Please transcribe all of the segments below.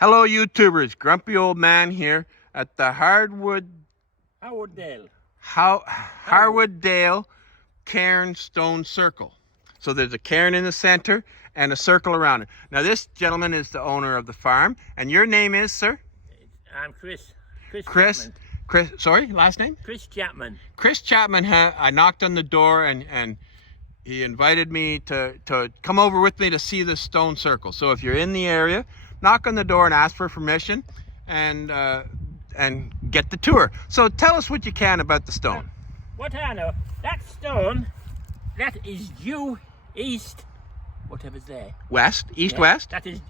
Hello, YouTubers. Grumpy Old Man here at the Harwood Dale Cairn Stone Circle. So there's a cairn in the center and a circle around it. Now this gentleman is the owner of the farm, and your name is, sir? I'm Chris. Chris. Sorry, last name? Chris Chapman. Chris Chapman. I knocked on the door and he invited me to come over with me to see the stone circle. So if you're in the area, knock on the door and ask for permission and get the tour. So tell us what you can about the stone. What I know, that stone, that is due east, whatever's there. West? East, Yeah, west? That is,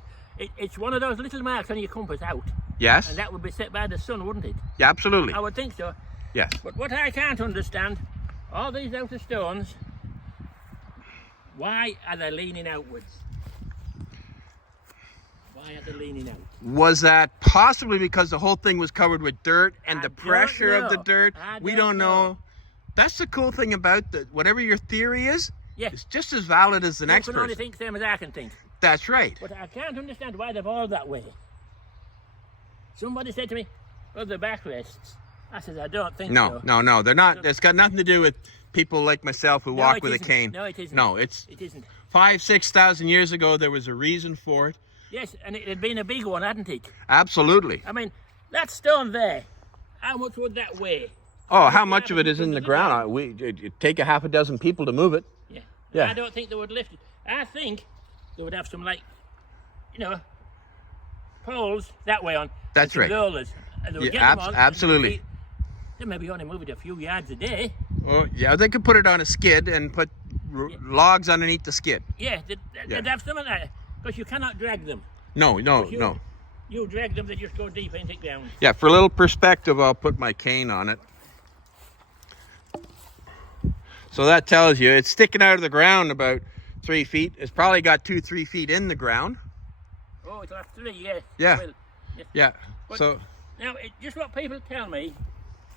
it's one of those little marks on your compass out. Yes. And that would be set by the sun, wouldn't it? Yeah, absolutely. I would think so. Yes. But what I can't understand, all these outer stones, why are they leaning outwards? Why are they leaning out? Was that possibly because the whole thing was covered with dirt and I the don't pressure of the know. dirt? We don't know. That's the cool thing about whatever your theory is, Yeah. it's just as valid as the next You can only person. think same as I can think. That's right. But I can't understand why they've all that way. Somebody said to me, well, the backrests. I said, I don't think so. No, they're not. It's got nothing to do with people like myself who walk it with a isn't. cane. No, it isn't. No, it's It isn't. 5,000-6,000 years ago, there was a reason for it. Yes, and it had been a big one, hadn't it? Absolutely. I mean, that stone there, how much would that weigh? Oh, how much of it is in the ground? It'd take a half a dozen people to move it. Yeah. Yeah. I don't think they would lift it. I think they would have some, like, poles that way on. That's right. Rollers. And they would Yeah, get them on, absolutely. They maybe only move it a few yards a day. Oh, yeah, they could put it on a skid and put logs underneath the skid. Yeah, they'd have some of that. Because you cannot drag them. No. You drag them, they just go deep into the ground. Yeah, for a little perspective, I'll put my cane on it. So that tells you it's sticking out of the ground about 3 feet. It's probably got 2-3 feet in the ground. Oh, it'll have 3, yes. Yeah. Well, yes. Yeah. But So now, just what people tell me,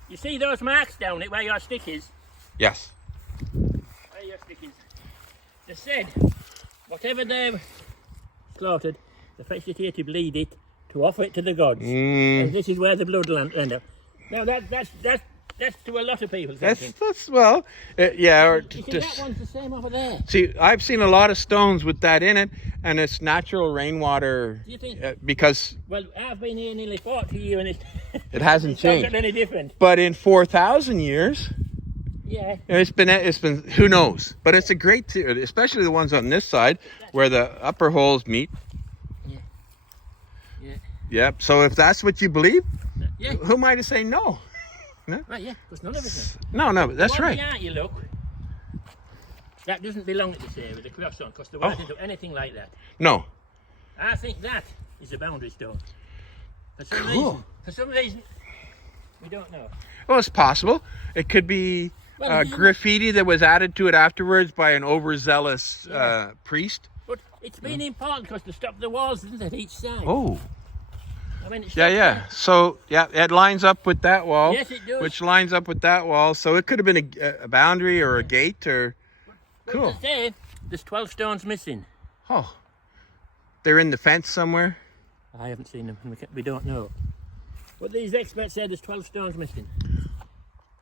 you see those marks down it where your stick is? yes. Where your stick is. They said, whatever they've slaughtered, they fetched it here to bleed it, to offer it to the gods. And this is where the blood end up. Now, that's to a lot of people thinking. That's well, yeah. Or You see, that one's the same over there. see, I've seen a lot of stones with that in it, and it's natural rainwater. Do you think? Because Well, I've been here nearly 40 years and it hasn't it's not changed. got any different. But in 4,000 years, Yeah. it's been who knows? But it's a great theory, especially the ones on this side where the upper holes meet. Yeah. Yeah. Yep. So if that's what you believe, Yeah. who am I to say no? Right, yeah, because none of it. No, but that's The one right. behind you look, that doesn't belong to this area with the cross on, because there wasn't anything like that. No. I think that is a boundary stone. Cool. For some reason, we don't know. Well, it's possible. It could be Well, graffiti that was added to it afterwards by an overzealous priest. But it's been important because to stop the walls, isn't it, each side? Oh. I mean, it's Yeah. So, yeah, it lines up with that wall. Yes, it does. Which lines up with that wall. So it could have been a boundary or a gate or... Cool. But they say there's 12 stones missing. Oh. They're in the fence somewhere? I haven't seen them, and we don't know. But these experts say there's 12 stones missing.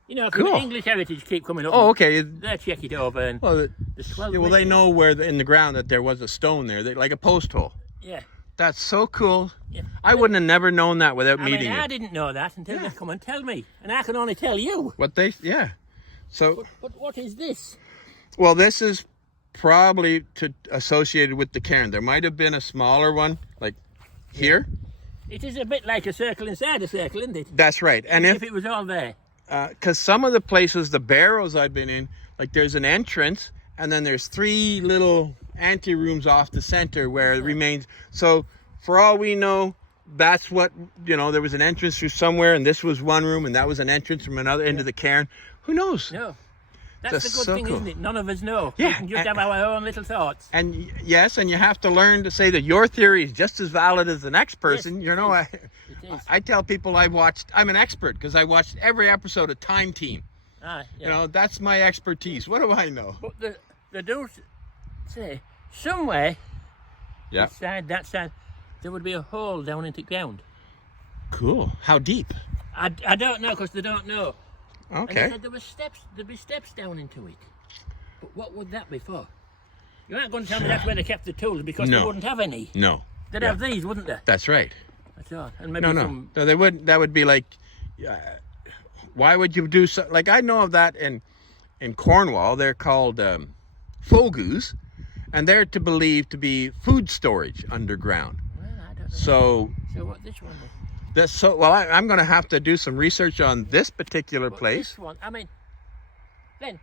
You know, if Cool. the English heritage keep coming up, Oh, okay. they'll check it over, and Well, there's 12 yeah, well, they missing. know where in the ground that there was a stone there, like a post hole. Yeah. That's so cool. Yeah. I wouldn't have never known that without I meeting mean, I you. didn't know that until Yeah. they come and tell me, and I can only tell you. So, But what is this? well, this is probably associated with the cairn. There might have been a smaller one, like here. It is a bit like a circle inside a circle, isn't it? That's right. And if it was all there. because some of the places, the barrows I've been in, like there's an entrance, and then there's 3 little ante rooms off the center where it remains. So for all we know, that's what, there was an entrance through somewhere, and this was one room, and that was an entrance from another into the cairn. Who knows? No. That's That's the good so thing, cool. isn't it? None of us know. Yeah, We can just have our own little thoughts. And yes, and you have to learn to say that your theory is just as valid as the next person. Yes, You know, it is. I tell people I'm an expert because I watched every episode of Time Team. Ah, yeah. You know, that's my expertise. What do I know? But they do say, somewhere, Yeah. this side, that side, there would be a hole down into the ground. Cool. How deep? I don't know, because they don't know. And they Okay. said there'd be steps down into it. But what would that be for? You're not going to tell me that's where they kept the tools, because No. they wouldn't have any. No. They'd Yeah. have these, wouldn't they? That's right. That's all. And maybe No, some... no. They wouldn't. That would be like, why would you do so? Like I know of that in Cornwall. They're called fogus, and they're believed to be food storage underground. Well, I don't know. So what this one was? that's so. Well, I'm going to have to do some research on this particular But place. This one, I mean, then,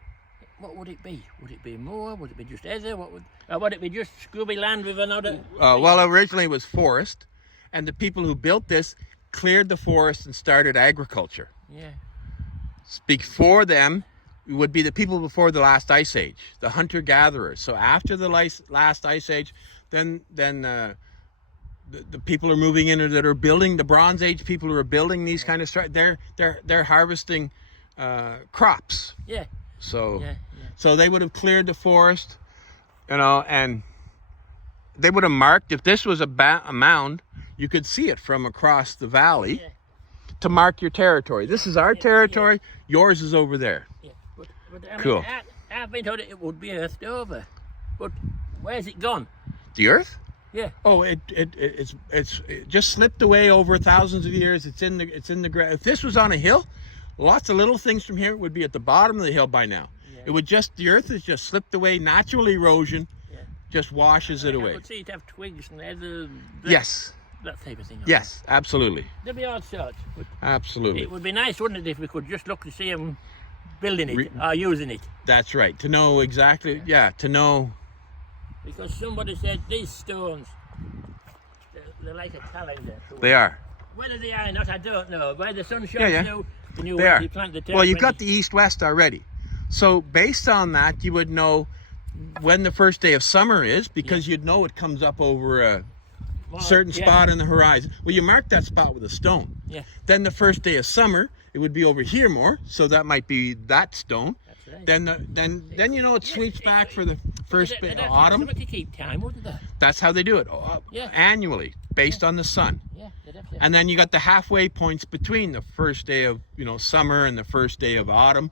what would it be? Would it be more? Would it be just heather? Would it be just scrubby land with another? Well, originally it was forest, and the people who built this cleared the forest and started agriculture. Yeah. Before them would be the people before the last ice age, the hunter-gatherers. So after the last ice age, then the people are moving in that are building, the Bronze Age people who are building these kind of they're harvesting crops. Yeah. So Yeah. so they would have cleared the forest, and they would have marked, if this was a mound, you could see it from across the valley. Yeah. To mark your territory. This is our territory. Yours is over there. Yeah. But I mean, Cool. I've been told it would be earthed over, but where's it gone? The Earth? Yeah. Oh, it just slipped away over thousands of years. It's in the ground. If this was on a hill, lots of little things from here would be at the bottom of the hill by now. Yeah. It would the Earth has just slipped away. Natural erosion Yeah. just washes it I away. could see it have twigs and heather. Yes. That type of thing. Yes. Absolutely. There'd be all sorts. But Absolutely. it would be nice, wouldn't it, if we could just look to see them building it or using it. That's right. To know exactly. Yeah. To know. Because somebody said these stones, they're like a calendar. They are. Whether they are or not, I don't know. Where the sun shines Yeah. through, you knew They where are. you plant the Well, you've got the east-west already. So based on that, you would know when the first day of summer is, because you'd know it comes up over a certain spot on the horizon. Well, you mark that spot with a stone. Yeah. Then the first day of summer, it would be over here more, so that might be that stone. That's right. Then it sweeps back for the first They'd have autumn. something to keep time, wouldn't they? That's how they do it, Yeah. annually, based on the sun. Yeah, they'd have to. And then you got the halfway points between the first day of summer and the first day of autumn.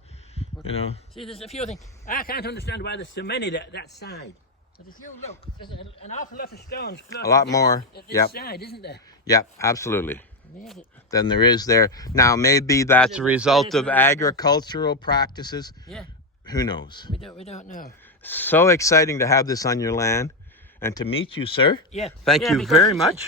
See, there's a few things. I can't understand why there's so many that side. But if you look, there's an awful lot of stones. A lot more. At this Yep. side, isn't there? Yep, absolutely. There's it. Than there is there. Now, maybe that's a There's a result of place where- agricultural practices. Yeah, Who knows? we don't know. So exciting to have this on your land and to meet you, sir. Yeah. Thank Yeah, you because very it's- much.